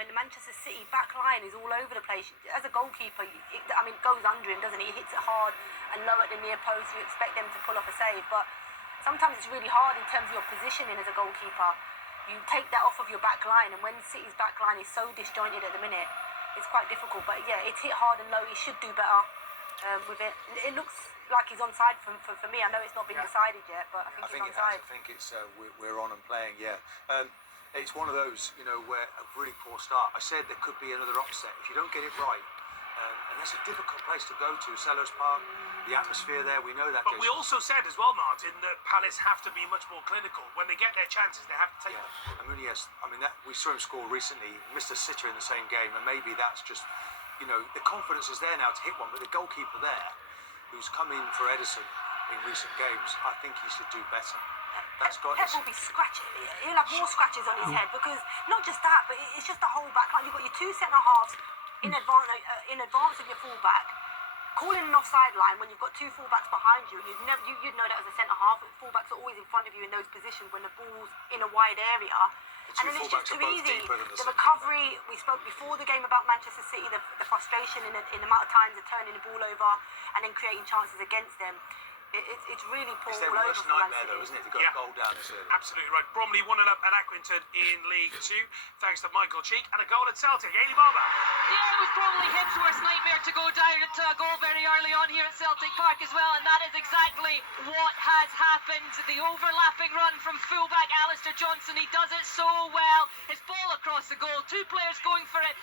when the Manchester City back line is all over the place. As a goalkeeper, it goes under him, doesn't it? He hits it hard and low at the near post. You expect them to pull off a save, but sometimes it's really hard in terms of your positioning as a goalkeeper. You take that off of your back line, and when City's back line is so disjointed at the minute, it's quite difficult. But yeah, it's hit hard and low. He should do better with it. It looks like he's onside for me. I know it's not been decided yet, but I think he's onside. I think it's we're on and playing. Yeah, it's one of those, where a really poor start. I said there could be another upset if you don't get it right, and that's a difficult place to go to. Selhurst Park, the atmosphere there, we know that. But we also said as well, Martin, that Palace have to be much more clinical. When they get their chances, they have to take them. That we saw him score recently, missed a sitter in the same game, and maybe that's just, the confidence is there now to hit one. But the goalkeeper there, who's come in for Ederson in recent games, I think he should do better. Pep will be scratching. He'll have more scratches on his head because not just that, but it's just the whole back line. You've got your two centre halves in advance of your fullback, calling an offside line when you've got two fullbacks behind you. You'd know that as a centre half. Fullbacks are always in front of you in those positions when the ball's in a wide area. And then it's just too easy. The recovery, we spoke before the game about Manchester City, the frustration in the amount of times they're turning the ball over and then creating chances against them. It's really poor all over for Man City. Though, isn't it? They've got a goal down this early. Absolutely right. Bromley 1-0 up at Accrington in League 2, thanks to Michael Cheek, and a goal at Celtic. Ailey Barber. Yeah, it was probably Hibs' worst nightmare to go down to a goal very early on here at Celtic Park as well, and that is exactly what has happened. The overlapping run from fullback Alistair Johnson, he does it so well. His ball across the goal, two players going for it,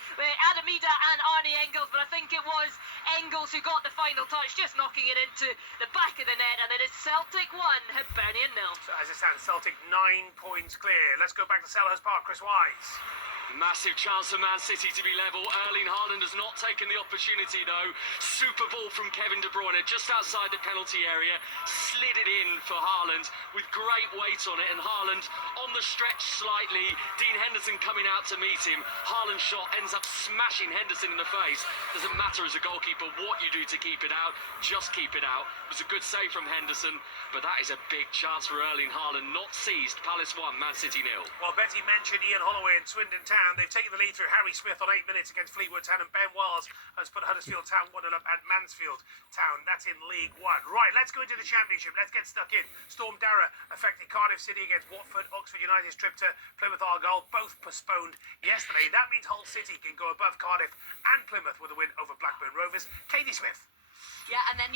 Adam Ida and Arnie Engels, but I think it was Engels who got the final touch, just knocking it into the back of the net, and it is Celtic 1, Hibernian 0. So as it stands, Celtic 9 points clear. Let's go back to Selhurst Park. Chris Wise. Massive chance for Man City to be level. Erling Haaland has not taken the opportunity though. Super ball from Kevin De Bruyne just outside the penalty area. Slid it in for Haaland with great weight on it, and Haaland on the stretch slightly. Dean Henderson coming out to meet him. Haaland's shot ends up smashing Henderson in the face. Doesn't matter as a goalkeeper what you do to keep it out, just keep it out. It was a good save from Henderson, but that is a big chance for Erling Haaland. Not seized. Palace 1, Man City 0. Well, Betty mentioned Ian Holloway and Swindon Town. They've taken the lead through Harry Smith on 8 minutes against Fleetwood Town, and Ben Wells has put Huddersfield Town 1-0 up at Mansfield Town. That's in League 1. Right, let's go into the Championship. Let's get stuck in. Storm Dara affected Cardiff City against Watford. Oxford United's trip to Plymouth Argyle, both postponed yesterday. That means Hull City can go above Cardiff and Plymouth with a win over Blackburn Rovers. Katie Smith. Yeah, and then